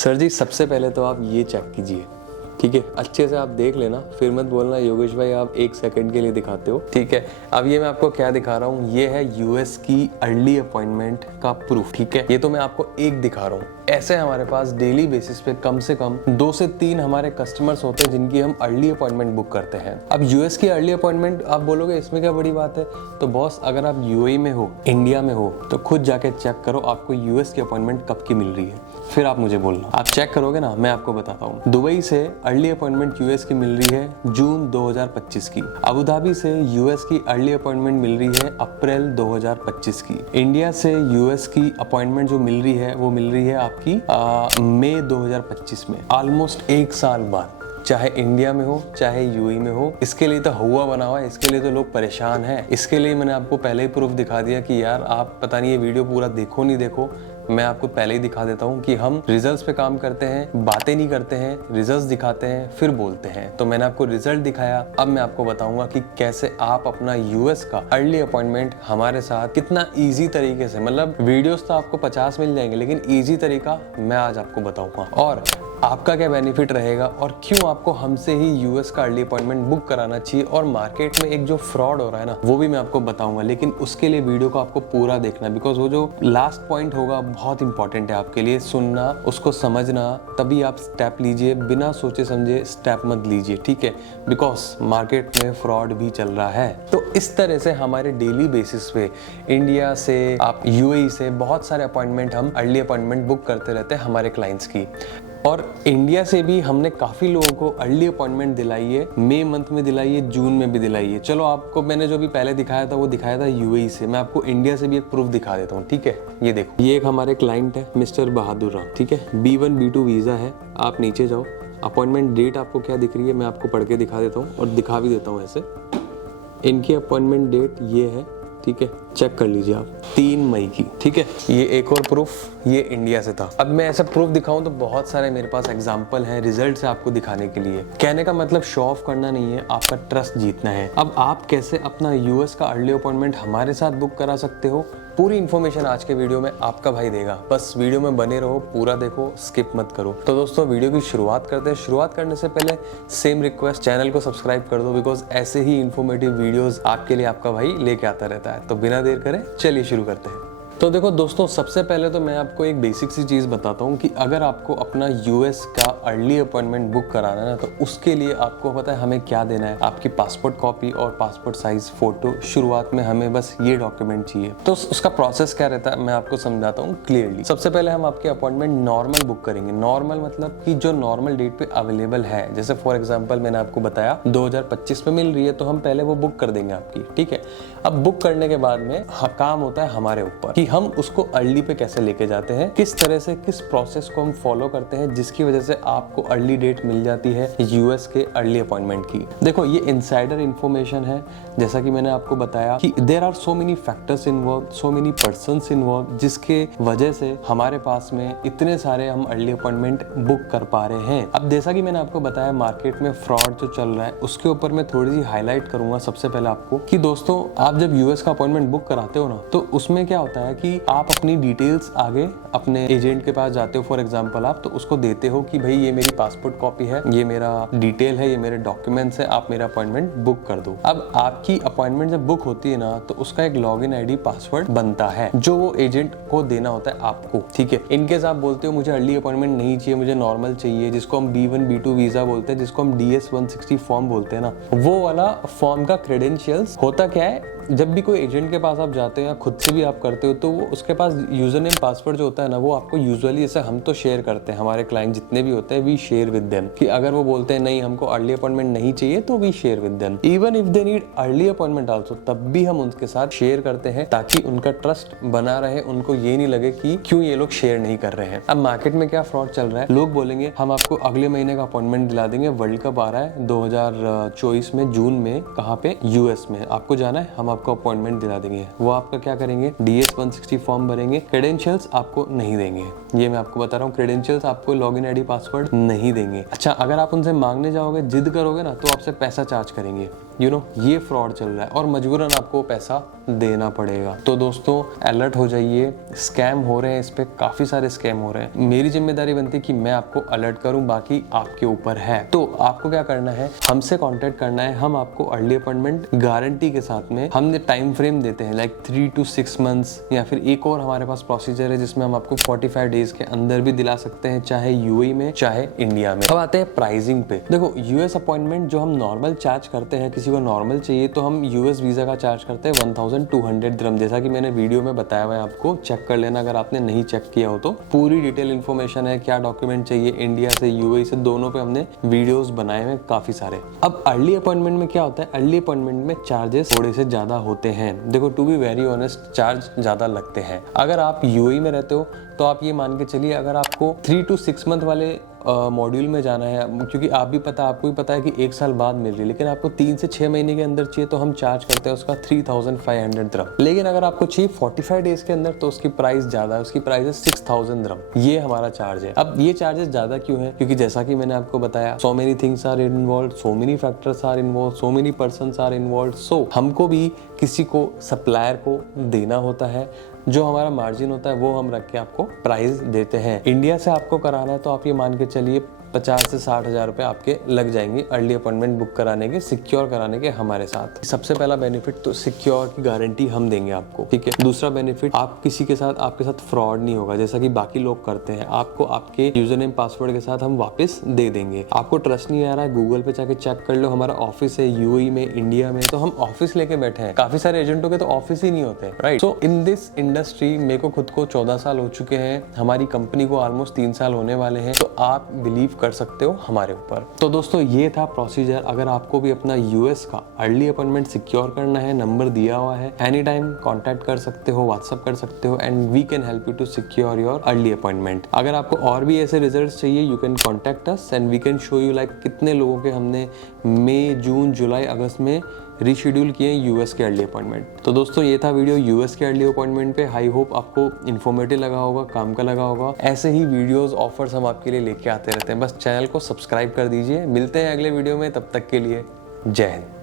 Sir जी, सबसे पहले तो आप ये चेक कीजिए, ठीक है, अच्छे से आप देख लेना, फिर मत बोलना योगेश भाई आप 1 सेकंड के लिए दिखाते हो, ठीक है। अब ये मैं आपको क्या दिखा रहा हूँ, ये है यूएस की अर्ली अपॉइंटमेंट का प्रूफ, ठीक है। ये तो मैं आपको एक दिखा रहा हूँ, ऐसे हमारे पास डेली बेसिस पे कम से कम 2 से 3 हमारे कस्टमर्स होते हैं जिनकी हम अर्ली अपॉइंटमेंट बुक करते हैं। अब यूएस की अर्ली अपॉइंटमेंट आप बोलोगे इसमें क्या बड़ी बात है, तो बॉस अगर आप यूएई में हो, इंडिया में हो, तो खुद जाके चेक करो आपको यूएस की अपॉइंटमेंट कब की मिल रही है, फिर आप मुझे बोलना। आप चेक करोगे ना, मैं आपको बताता हूँ। दुबई से अर्ली अपॉइंटमेंट यूएस की मिल रही है जून 2025 की। अबू धाबी से यूएस की अर्ली अपॉइंटमेंट मिल रही है अप्रैल 2025 की। इंडिया से यूएस की अपॉइंटमेंट जो मिल रही है वो मिल रही है आपकी मई 2025 में, ऑलमोस्ट 1 साल बाद। चाहे इंडिया में हो चाहे यूएई में हो, इसके लिए तो हुआ बना हुआ है, इसके लिए तो लोग परेशान हैं। इसके लिए मैंने आपको पहले ही प्रूफ दिखा दिया कि यार आप पता नहीं ये वीडियो पूरा देखो नहीं देखो, मैं आपको पहले ही दिखा देता हूँ कि हम रिजल्ट्स पे काम करते हैं, बातें नहीं करते हैं, रिजल्ट्स दिखाते हैं फिर बोलते हैं। तो मैंने आपको रिजल्ट दिखाया, अब मैं आपको बताऊंगा कि कैसे आप अपना यूएस का अर्ली अपॉइंटमेंट हमारे साथ कितना इजी तरीके से, मतलब वीडियोस तो आपको 50 मिल जाएंगे लेकिन इजी तरीका मैं आज आपको बताऊंगा, और आपका क्या बेनिफिट रहेगा और क्यों आपको हमसे ही यूएस का अर्ली अपॉइंटमेंट बुक कराना चाहिए। और मार्केट में एक जो फ्रॉड हो रहा है ना, वो भी मैं आपको बताऊंगा, लेकिन उसके लिए वीडियो को आपको पूरा देखना, बिकॉज वो जो लास्ट पॉइंट होगा बहुत इंपॉर्टेंट है आपके लिए। सुनना, उसको समझना, तभी आप स्टेप लीजिए, बिना सोचे समझे स्टेप मत लीजिए, ठीक है, बिकॉज मार्केट में फ्रॉड भी चल रहा है। तो इस तरह से हमारे डेली बेसिस पे इंडिया से, आप यूएई से बहुत सारे अपॉइंटमेंट, हम अर्ली अपॉइंटमेंट बुक करते रहते हैं हमारे क्लाइंट्स की। और इंडिया से भी हमने काफ़ी लोगों को अर्ली अपॉइंटमेंट दिलाई है, मई मंथ में दिलाई है, जून में भी दिलाई है। चलो आपको मैंने जो भी पहले दिखाया था वो दिखाया था यूएई से, मैं आपको इंडिया से भी एक प्रूफ दिखा देता हूँ, ठीक है। ये देखो, ये एक हमारे क्लाइंट है मिस्टर बहादुर राम, ठीक है, B1 B2 वीज़ा है। आप नीचे जाओ, अपॉइंटमेंट डेट आपको क्या दिख रही है मैं आपको पढ़ के दिखा देता हूँ और दिखा भी देता हूँ ऐसे। इनकी अपॉइंटमेंट डेट ये है, ठीक है, चेक कर लीजिए आप, 3 मई की, ठीक है। ये एक और प्रूफ, ये इंडिया से था। अब मैं ऐसा प्रूफ दिखाऊं तो बहुत सारे मेरे पास एग्जांपल हैं रिजल्ट से आपको दिखाने के लिए। कहने का मतलब शो ऑफ करना नहीं है, आपका ट्रस्ट जीतना है। अब आप कैसे अपना यूएस का अर्ली अपॉइंटमेंट हमारे साथ बुक करा सकते हो, पूरी इन्फॉर्मेशन आज के वीडियो में आपका भाई देगा। बस वीडियो में बने रहो, पूरा देखो, स्किप मत करो। तो दोस्तों वीडियो की शुरुआत करते हैं। शुरुआत करने से पहले सेम रिक्वेस्ट, चैनल को सब्सक्राइब कर दो, बिकॉज ऐसे ही इन्फॉर्मेटिव वीडियोस आपके लिए आपका भाई लेके आता रहता है। तो बिना देर करे चलिए शुरू करते हैं। तो देखो दोस्तों, सबसे पहले तो मैं आपको एक बेसिक सी चीज़ बताता हूँ कि अगर आपको अपना यूएस का अर्ली अपॉइंटमेंट बुक कराना है ना, तो उसके लिए आपको पता है हमें क्या देना है, आपकी पासपोर्ट कॉपी और पासपोर्ट साइज फोटो। शुरुआत में हमें बस ये डॉक्यूमेंट चाहिए। तो उसका प्रोसेस क्या रहता है मैं आपको समझाता हूँ क्लियरली। सबसे पहले हम आपकी अपॉइंटमेंट नॉर्मल बुक करेंगे। नॉर्मल मतलब कि जो नॉर्मल डेट पे अवेलेबल है, जैसे फॉर एग्जाम्पल मैंने आपको बताया 2025 में मिल रही है, तो हम पहले वो बुक कर देंगे आपकी, ठीक है। अब बुक करने के बाद में काम होता है हमारे ऊपर कि हम उसको अर्ली पे कैसे लेके जाते हैं, किस तरह से, किस प्रोसेस को हम फॉलो करते हैं जिसकी वजह से आपको अर्ली डेट मिल जाती है यूएस के अर्ली अपॉइंटमेंट की। देखो ये इनसाइडर इंफॉर्मेशन है, जैसा कि मैंने आपको बताया कि there are so many factors involve, so many persons involve, जिसके वजह से हमारे पास में इतने सारे हम अर्ली अपॉइंटमेंट बुक कर पा रहे हैं। अब जैसा कि मैंने आपको बताया मार्केट में फ्रॉड जो चल रहा है उसके ऊपर मैं थोड़ी सी हाईलाइट करूंगा सबसे पहले आपको कि दोस्तों आप जब यूएस का अपॉइंटमेंट बुक कराते हो ना, तो उसमें क्या होता है कि आप अपनी डिटेल्स आगे अपने एजेंट के पास जाते हो, फॉर एग्जांपल आप तो उसको देते हो कि भाई ये मेरी पासपोर्ट कॉपी है, ये मेरा डिटेल है, ये मेरे डॉक्यूमेंट्स है, आप मेरा अपॉइंटमेंट बुक कर दो। अब आपकी अपॉइंटमेंट जब बुक होती है ना, तो उसका एक लॉगिन आईडी पासवर्ड बनता है जो वो एजेंट को देना होता है आपको, ठीक है। इनकेस आप बोलते हो मुझे अर्ली अपॉइंटमेंट नहीं चाहिए, मुझे नॉर्मल चाहिए, जिसको हम B1 B2 वीजा बोलते हैं, जिसको हम DS 160 फॉर्म बोलते हैं ना, वो वाला फॉर्म का क्रेडेंशियल्स होता क्या है, जब भी कोई एजेंट के पास आप जाते हो या खुद से भी आप करते हो, तो वो उसके पास यूजर नेम पासवर्ड जो होता है ना, वो आपको यूजुअली, जैसे हम तो शेयर करते हैं, हमारे क्लाइंट जितने भी होते हैं वी शेयर विद देम, कि अगर वो बोलते हैं नहीं हमको अर्ली अपॉइंटमेंट नहीं चाहिए तो we share with them, even if they need early appointment also, तब भी हम उनके साथ शेयर करते हैं ताकि उनका ट्रस्ट बना रहे, उनको ये नहीं लगे कि क्यों ये लोग शेयर नहीं कर रहे हैं। अब मार्केट में क्या फ्रॉड चल रहा है, लोग बोलेंगे हम आपको अगले महीने का अपॉइंटमेंट दिला देंगे, वर्ल्ड कप आ रहा है 2024 में जून में, कहाँ पे, यूएस में, आपको जाना है, हम आपको अपॉइंटमेंट दिला देंगे। वो आपका क्या करेंगे, DS 160 फॉर्म भरेंगे, क्रेडेंशियल्स आपको नहीं देंगे, ये मैं आपको बता रहा हूँ, क्रेडेंशियल्स आपको लॉगिन आईडी पासवर्ड नहीं देंगे। अच्छा, अगर आप उनसे मांगने जाओगे, जिद करोगे ना, तो आपसे पैसा चार्ज करेंगे। ये फ्रॉड चल रहा है और मजबूरन आपको पैसा देना पड़ेगा। तो दोस्तों अलर्ट हो जाइए, स्कैम हो रहे हैं, इस पे काफी सारे स्कैम हो रहे हैं। मेरी जिम्मेदारी बनती है कि मैं आपको अलर्ट करूं, बाकी आपके ऊपर है। तो आपको क्या करना है, हमसे कांटेक्ट करना है, हम आपको अर्ली अपॉइंटमेंट गारंटी के साथ में हमने टाइम फ्रेम देते हैं, लाइक 3 to 6 मंथ्स, या फिर एक और हमारे पास प्रोसीजर है जिसमें हम आपको 45 डेज के अंदर भी दिला सकते हैं, चाहे यूएई में चाहे इंडिया में। अब आते हैं प्राइसिंग पे। देखो यूएस अपॉइंटमेंट जो हम नॉर्मल चार्ज करते हैं, किसी को नॉर्मल चाहिए तो हम यूएस वीजा का चार्ज करते हैं 1200 दिरहम, जैसा कि मैंने वीडियो में बताया हुआ है, आपको चेक कर लेना अगर आपने नहीं चेक किया हो तो। पूरी डिटेल इन्फॉर्मेशन है, क्या डॉक्यूमेंट चाहिए इंडिया से यूएई से, दोनों पे हमने वीडियोस बनाए हुए काफी सारे। अब अर्ली अपॉइंटमेंट में क्या होता है, अर्ली अपॉइंटमेंट में चार्जेस थोड़े से ज्यादा होते हैं। देखो to be very honest, charge ज्यादा लगते हैं। अगर आप यूएई में रहते हो तो आप ये मान के चलिए, अगर आपको 3 to 6 मंथ वाले मॉड्यूल में जाना है, क्योंकि आपको भी पता है कि 1 साल बाद मिल रही है, लेकिन आपको 3 से 6 महीने के अंदर चाहिए तो हम चार्ज करते हैं उसका 3500 दिरहम। लेकिन अगर आपको चाहिए 45 डेज के अंदर तो उसकी प्राइस ज्यादा है, उसकी प्राइस है 6000 दिरहम। ये हमारा चार्ज है। अब ये चार्जेस ज्यादा क्यों है, क्योंकि जैसा कि मैंने आपको बताया, so many things are involve, so many factors are involve, so many persons are involve. So हमको भी किसी को, सप्लायर को देना होता है, जो हमारा मार्जिन होता है वो हम रख के आपको प्राइस देते हैं। इंडिया से आपको कराना है तो आप ये मान के चलिए 50 से 60 हजार रुपए आपके लग जाएंगे अर्ली अपॉइंटमेंट बुक कराने के, सिक्योर कराने के हमारे साथ। सबसे पहला बेनिफिट तो सिक्योर की गारंटी हम देंगे आपको, ठीक है। दूसरा बेनिफिट, आप किसी के साथ, आपके साथ फ्रॉड नहीं होगा जैसा कि बाकी लोग करते हैं। आपको आपके यूजर नेम पासवर्ड के साथ हम वापस दे देंगे। आपको ट्रस्ट नहीं आ रहा है, गूगल पे जाके चेक कर लो, हमारा ऑफिस है यूएई में, इंडिया में, तो हम ऑफिस लेके बैठे हैं। काफी सारे एजेंटों के तो ऑफिस ही नहीं होते, right. So in this industry मेरे को खुद को 14 साल हो चुके हैं, हमारी कंपनी को ऑलमोस्ट 3 साल होने वाले हैं, तो आप बिलीव कर सकते हो हमारे ऊपर। तो दोस्तों ये था प्रोसीजर। अगर आपको भी अपना यूएस का अर्ली अपॉइंटमेंट सिक्योर करना है, नंबर दिया हुआ है, एनी टाइम कॉन्टैक्ट कर सकते हो, व्हाट्सअप कर सकते हो, and we can help you to secure your early appointment. अगर आपको और भी ऐसे रिजल्ट्स चाहिए, you can contact us and we can show you like कितने लोगों के हमने मई, जून, जुलाई, अगस्त में रीशेड्यूल किए यूएस के अर्ली अपॉइंटमेंट। तो दोस्तों ये था वीडियो यूएस के अर्ली अपॉइंटमेंट पे। आई होप आपको इन्फॉर्मेटिव लगा होगा, काम का लगा होगा। ऐसे ही वीडियोस, ऑफर्स हम आपके लिए लेके आते रहते हैं, बस चैनल को सब्सक्राइब कर दीजिए। मिलते हैं अगले वीडियो में, तब तक के लिए जय हिंद।